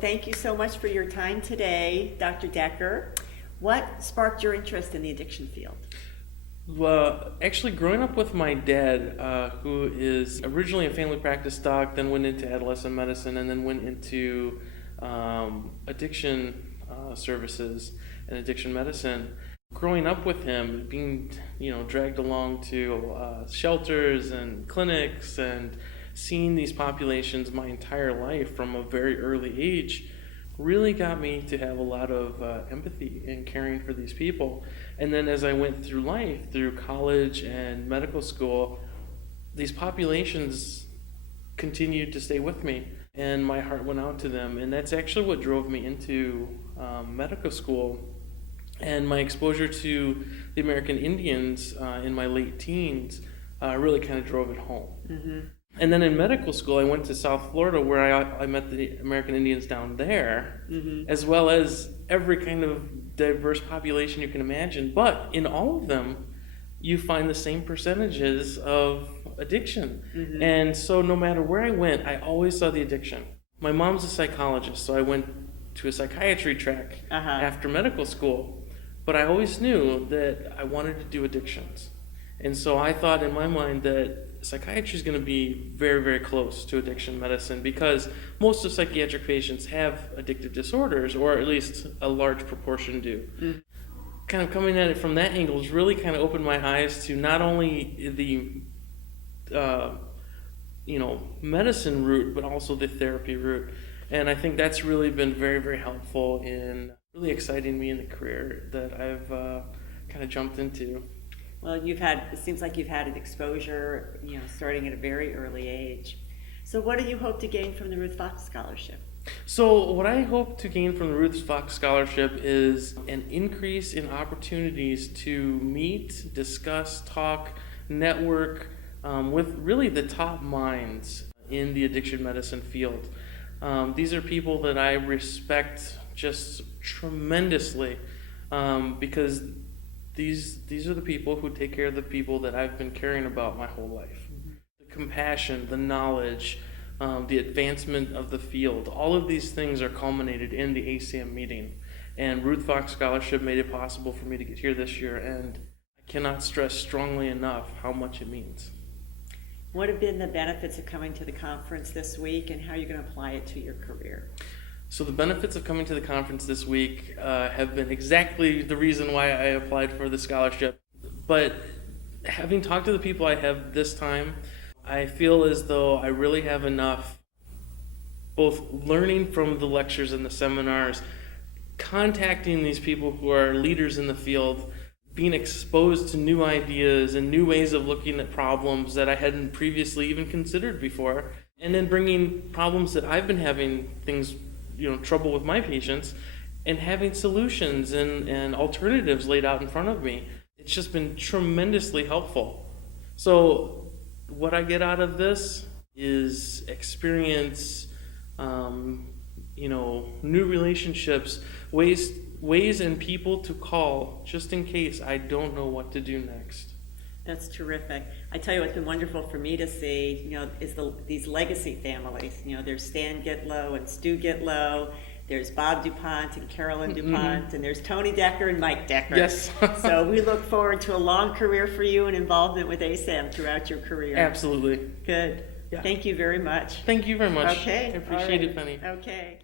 thank you so much for your time today, Dr. Dekker. What sparked your interest in the addiction field? Well, actually, growing up with my dad, who is originally a family practice doc, then went into adolescent medicine, and then went into addiction services and addiction medicine. Growing up with him, being dragged along to shelters and clinics, and seeing these populations my entire life from a very early age, really got me to have a lot of empathy in caring for these people. And then as I went through life, through college and medical school, these populations continued to stay with me, and my heart went out to them. And that's actually what drove me into medical school. And my exposure to the American Indians in my late teens really kind of drove it home. Mm-hmm. And then in medical school, I went to South Florida, where I met the American Indians down there, mm-hmm. as well as every kind of diverse population you can imagine. But in all of them, you find the same percentages of addiction. Mm-hmm. And so no matter where I went, I always saw the addiction. My mom's a psychologist, so I went to a psychiatry track after medical school. But I always knew that I wanted to do addictions. And so I thought in my mind that psychiatry is going to be very, very close to addiction medicine, because most of psychiatric patients have addictive disorders, or at least a large proportion do. Mm. Kind of coming at it from that angle has really kind of opened my eyes to not only the medicine route, but also the therapy route. And I think that's really been very, very helpful in really exciting me in the career that I've kind of jumped into. Well, it seems like you've had an exposure, starting at a very early age. So what do you hope to gain from the Ruth Fox Scholarship? So what I hope to gain from the Ruth Fox Scholarship is an increase in opportunities to meet, discuss, talk, network with really the top minds in the addiction medicine field. These are people that I respect just tremendously, because these are the people who take care of the people that I've been caring about my whole life. Mm-hmm. The compassion, the knowledge, the advancement of the field, all of these things are culminated in the ASAM meeting. And Ruth Fox Scholarship made it possible for me to get here this year, and I cannot stress strongly enough how much it means. What have been the benefits of coming to the conference this week, and how are you going to apply it to your career? So the benefits of coming to the conference this week have been exactly the reason why I applied for the scholarship. But having talked to the people I have this time, I feel as though I really have enough, both learning from the lectures and the seminars, contacting these people who are leaders in the field, being exposed to new ideas and new ways of looking at problems that I hadn't previously even considered before, and then bringing problems that I've been having trouble with my patients, and having solutions and alternatives laid out in front of me. It's just been tremendously helpful. So what I get out of this is experience, new relationships, ways and people to call just in case I don't know what to do next. That's terrific. I tell you what's been wonderful for me to see, is these legacy families. There's Stan Gitlow and Stu Gitlow. There's Bob DuPont and Carolyn DuPont, mm-hmm. and there's Tony Dekker and Mike Dekker. Yes. So we look forward to a long career for you and involvement with ASAM throughout your career. Absolutely. Good. Yeah. Thank you very much. Thank you very much. Okay. I appreciate it, Penny. Okay.